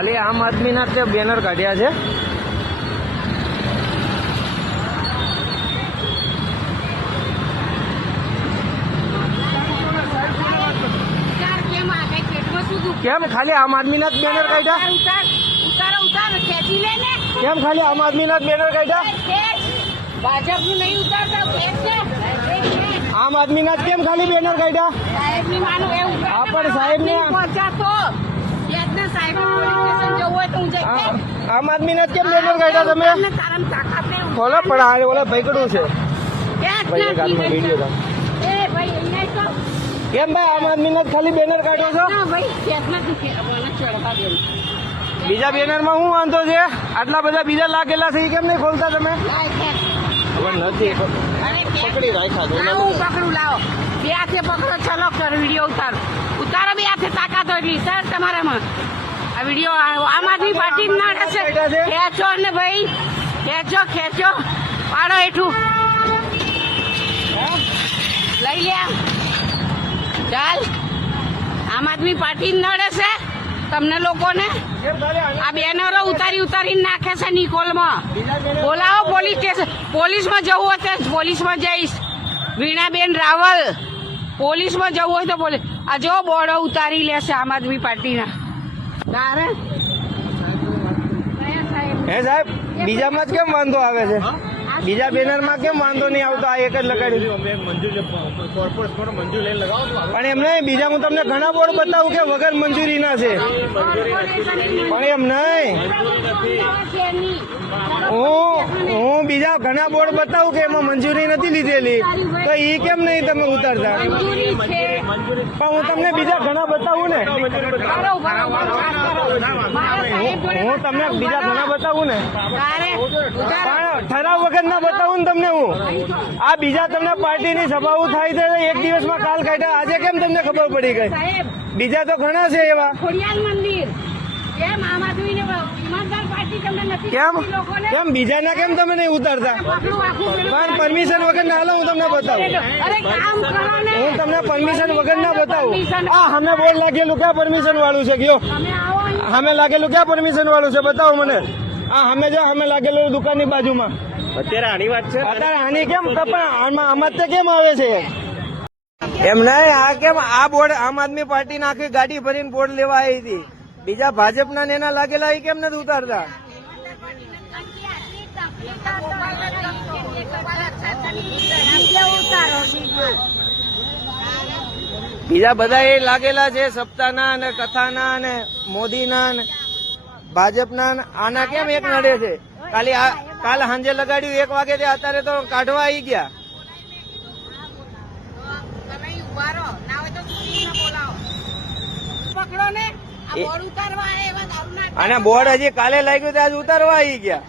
ખાલી આમ આદમીના જ બેનર કાઢ્યા છે. કેમ ખાલી આમ આદમીના જ બેનર કાઢ્યા? કેમ ખાલી આમ આદમીના જ બેનર કાઢ્યા? ભાજપનું નહીં ઉતારતા. આમ આદમીના જ કેમ ખાલી બેનર કાઢ્યા? સાહેબની માનું એવું આ પણ સાહેબને પહોંચાતો સાહેબ પોલીસ સ્ટેશન જવું હોય તો હું જઈ આમ આદમીના જ કેમ બેનર કાઢ્યા તમે? તારામ તાકાત નહીં. બોલો પણ આ ઓલા ભઈકડું છે. ભાઈ એક હાથમાં એ વિડીયો ભાઈ અહીંયા તો કેમ ભાઈ આમ આદમીના જ ખાલી બેનર કાઢો છો? ના ભાઈ ખેતમાંથી ચડવા દે. બીજા બેનરમાં શું વાંધો છે? આટલા બધા બીજા લાગેલા છે એ કેમ નહીં ખોલતા તમે? હવે નથી પકડી રાખ્યા. હું પકડું લાવો. બે હાથે પકડો. ચલો કર વિડીયો ઉતારો. બે હાથે તાકાત હોય એટલી સર તમારામાં. આ વિડીયો આમ આદમી પાર્ટી ના રહેશે. ખેંચો ને ભાઈ ખેંચો પાડો એઠું લઈ લે. ચાલ આમ આદમી પાર્ટી ન રહેશે તમને લોકોને. આ બેનરો ઉતારીને નાખે છે નિકોલમાં. બોલાવો પોલીસ સ્ટેશન. પોલીસમાં જવું હોય તો પોલીસમાં જઈશ. વીણાબેન રાવલ પોલીસમાં જવું હોય તો પોલીસ. આ જો બોર્ડો ઉતારી લેશે આમ આદમી પાર્ટીના. તારે હે સાહેબ બીજામાં જ કેમ વાંધો આવે છે? બીજા બેનરમાં કેમ વાંધો નહીં આવતો? આ એક જ લગાડ્યું. પણ એમ નહીં, બીજા હું તમને ઘણા બોર્ડ બતાવું કે વગર મંજૂરીના છે. પણ એમ નહીં, હું બીજા ઘણા બોર્ડ બતાવું કે એમાં મંજૂરી નથી લીધેલી, તો એ કેમ નહીં તમે ઉતારતા? પણ હું તમને બીજા ઘણા બતાવું ને. હું તમને બીજા ઘણા બતાવું ને. પણ ઠરાવ વગર ના બતાવું ને તમને હું. આ બીજા તમને પાર્ટીની સભાઓ થાય છે એક દિવસમાં કાલ કાઢ્યા. આજે કેમ તમને ખબર પડી ગઈ? બીજા તો ઘણા છે એવા. કેમ બીજાના કેમ તમે નહીં ઉતારતા? પણ પરમિશન વગર ના હાલો, હું તમને બતાવું. હું તમને પરમિશન વગર ના બતાવું. આ સામે બોર્ડ લાગેલું ક્યાં પરમિશન વાળું છે? કયો સામે લાગેલું ક્યાં પરમિશન વાળું છે? બતાવો મને. આ સામે જો સામે લાગેલું દુકાનની બાજુમાં. અત્યારે આની વાત છે. અત્યારે આની કેમ આમાં તે કેમ આવે છે? એમ નહીં, આ કેમ આ બોર્ડ આમ આદમી પાર્ટી આખી ગાડી ભરીને બોર્ડ લેવા આવી હતી. બીજા ભાજપના નેના લાગેલા એ કેમ નથી ઉતારતા? બીજા બધા એ લાગેલા છે સપ્તાહના અને કથાના અને મોદીના ને ભાજપના. આના કેમ એક નડે છે? કાલે સાંજે લગાડ્યું 1 વાગે, અત્યારે તો કાઢવા આવી ગયા. અને બોર્ડ હજી કાલે લાગ્યું તો આજ ઉતારવા આવી ગયા.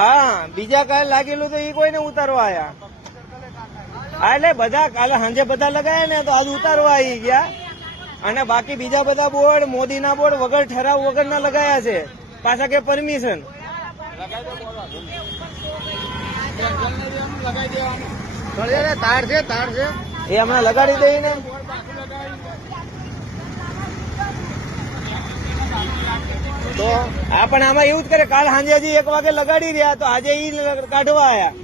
હા, બીજા કાલે લાગેલું તો એ કોઈને ઉતારવા આવ્યા. હા, એટલે બધા કાલે સાંજે બધા લગાયા ને તો આજ ઉતારવા આવી ગયા. અને બાકી બીજા બધા બોર્ડ મોદીના બોર્ડ વગર ઠરાવ વગર ના લગાયા છે. પાછા કે પરમિશન તાર છે એ હમણાં લગાડી દઈ ને. તો આ પણ આમાં એવું જ કરે. કાલ સાંજે હજી 1 વાગે લગાડી રહ્યા તો આજે ઈ કાઢવા આયા.